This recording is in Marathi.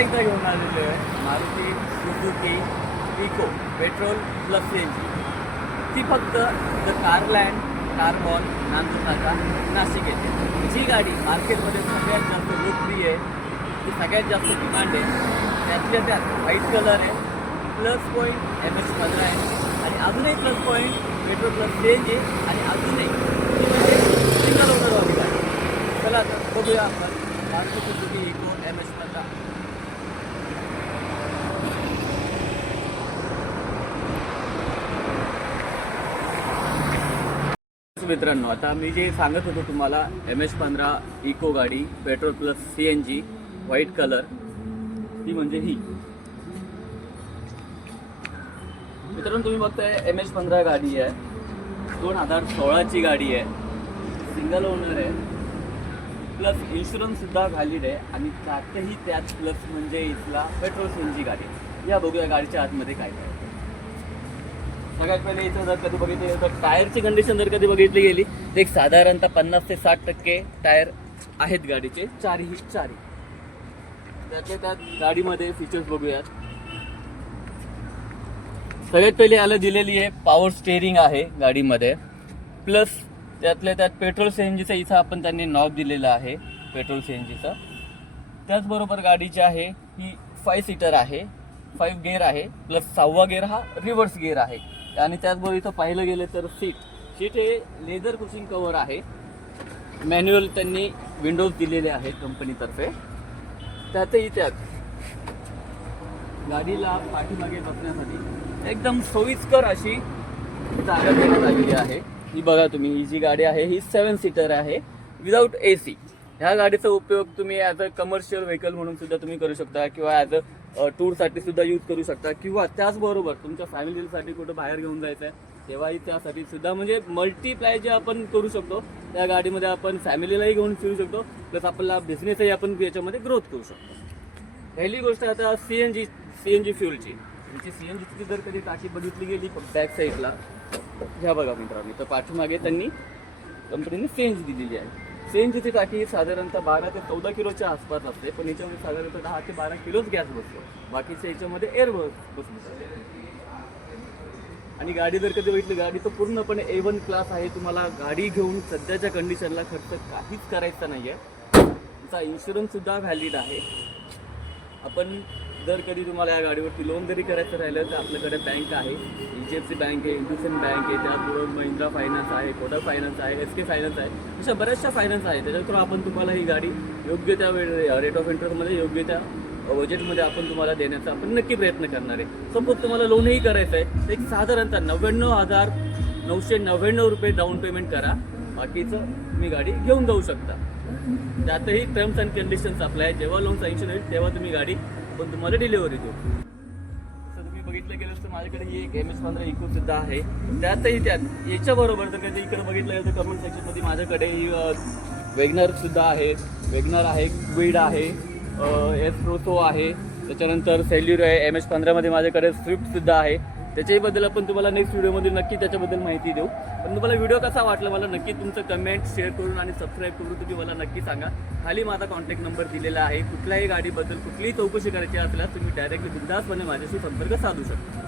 एकदा घेऊन आलेलो आहे Maruti Suzuki Eeco petrol plus CNG. ती फक्त द कारलँड कार्बॉन नांदुरनाका नाशिक येते. जी गाडी मार्केटमध्ये सगळ्यात जास्त लोकप्रिय आहे, ती सगळ्यात जास्त डिमांड आहे, त्यातल्या त्यात व्हाईट कलर आहे, प्लस पॉईंट MS-15 आहे आणि अजूनही plus point petrol plus CNG आणि अजूनही ती म्हणजे सिंगल ओनरवाली गाडी. चला आता बघूया आपण मारुती सुझुकी इको MS-15. मित्रांनो, आता मी जे सांगत होतो तुम्हाला MS-15 इको गाडी petrol plus CNG white colour, ती म्हणजे ही. मित्रांनो, तुम्ही बघताय MS-15 गाडी आहे, 2016ची गाडी आहे, सिंगल ओनर आहे, प्लस इन्शुरन्ससुद्धा व्हॅलिड आहे आणि त्यातही त्यात प्लस म्हणजे इथला पेट्रोल CNG गाडी. या बघूया गाडीच्या आतमध्ये काय काय. सगळ्यात पहिले इथं जर कधी बघितली तर टायरची कंडिशन जर कधी बघितली गेली तर एक साधारणतः 50 ते 60% टायर आहेत गाडीचे, चारी. त्यातल्या त्यात गाडीमध्ये फीचर्स बघूयात. सगळ्यात पहिले याला दिलेली आहे पॉवर स्टेअरिंग आहे गाडीमध्ये, प्लस त्यातल्या त्यात पेट्रोल CNGचं इथं आपण त्यांनी नॉब दिलेलं आहे पेट्रोल CNGचं. त्याचबरोबर गाडी जी आहे ही 5 सीटर आहे, 5 गिअर आहे, प्लस 6वा गिअर हा रिव्हर्स गिअर आहे. आणि त्याचबरोबर इथं पाहिलं गेलं तर सीट हे लेदर कुशिंग कवर आहे, मॅन्युअल त्यांनी विंडोज दिलेले आहेत कंपनीतर्फे. त्यातही त्यात गाडीला पाठीमागे बसण्यासाठी एकदम सोयीस्कर अशी जागा देण्यात आलेली आहे. ही बघा तुम्ही, ही जी गाडी आहे ही 7 सीटर आहे विदाऊट AC. ह्या गाडीचा उपयोग तुम्ही ॲज अ कमर्शियल व्हेकल म्हणून सुद्धा तुम्ही करू शकता किंवा ॲज अ टूरसाठी सुद्धा यूज करू शकता, किंवा त्याचबरोबर तुमच्या फॅमिलीसाठी कुठं बाहेर घेऊन जायचं आहे तेव्हाही त्यासाठी सुद्धा म्हणजे मल्टीप्लाय जे आपण करू शकतो त्या गाडीमध्ये आपण फॅमिलीलाही घेऊन फिरू शकतो, प्लस आपला बिझनेसही आपण याच्यामध्ये ग्रोथ करू शकतो. पहिली गोष्ट आता CNG फ्युलची. तुमची CNGची जर कधी टाकी बघितली गेली बॅक साईडला ह्या बघा मित्रांनो, तर पाठीमागे त्यांनी कंपनीने CNG दिलेली आहे. CNGची टाकी साधारणतः 12 ते 14 किलोच्या आसपास असते, पण याच्यामध्ये साधारणतः 10 ते 12 किलोच गॅस बसतो, बाकीच्या याच्यामध्ये एअर बसतो. आणि गाडी जर कधी बघितली, गाडी तर पूर्णपणे A1 क्लास आहे. तुम्हाला गाडी घेऊन सध्याच्या कंडिशनला खर्च काहीच करायचा नाही आहे. तिचा इन्शुरन्ससुद्धा व्हॅलिड आहे. आपण जर कधी तुम्हाला या गाडीवरती लोन जरी करायचं राहिलं तर आपल्याकडे बँक आहे, HDFC बँक आहे, इंडसइंड बँक आहे, त्याचबरोबर महिंद्रा फायनान्स आहे, कोटक फायनान्स आहे, SK फायनान्स आहे, अशा बऱ्याचशा फायनान्स आहे. त्याच्यातून आपण तुम्हाला ही गाडी योग्य त्या रेट ऑफ इंटरेस्टमध्ये योग्य त्या बजेटमध्ये आपण तुम्हाला देण्याचा आपण नक्की प्रयत्न करणार आहे. सपोज तुम्हाला लोनही करायचं आहे तर एक साधारणतः 99,999 रुपये डाऊन पेमेंट करा, बाकीचं तुम्ही गाडी घेऊन जाऊ शकता. त्यातही टर्म्स अँड कंडिशन्स अप्लाय. जेव्हा लोन सँक्शन होईल तेव्हा तुम्ही गाडी पण तुम्हाला डिलिव्हरी देऊ. जसं तुम्ही बघितलं गेलं तर माझ्याकडे ही एक MS-15 इको सुद्धा आहे. त्यातही त्यात याच्याबरोबर जर कधी इकडे बघितलं गेलं तर कमेंट सेक्शनमध्ये माझ्याकडे ही वेगनर सुद्धा आहे, क्विड आहे, एस्प्रोसो आहे, त्याच्यानंतर सेल्युरो आहे. MS-15मध्ये माझ्याकडे स्विफ्टसुद्धा आहे. त्याच्याबद्दल आपण तुम्हाला नेक्स्ट व्हिडिओमध्ये नक्की त्याच्याबद्दल माहिती देऊ. पण तुम्हाला व्हिडिओ कसा वाटला मला नक्की तुमचं कमेंट शेअर करून आणि सबस्क्राईब करून तुम्ही मला नक्की सांगा. खाली माझा कॉन्टॅक्ट नंबर दिलेला आहे. कुठल्याही गाडीबद्दल कुठलीही चौकशी करायची असल्यास तुम्ही डायरेक्टली बिनधास्तपणे माझ्याशी संपर्क साधू शकता.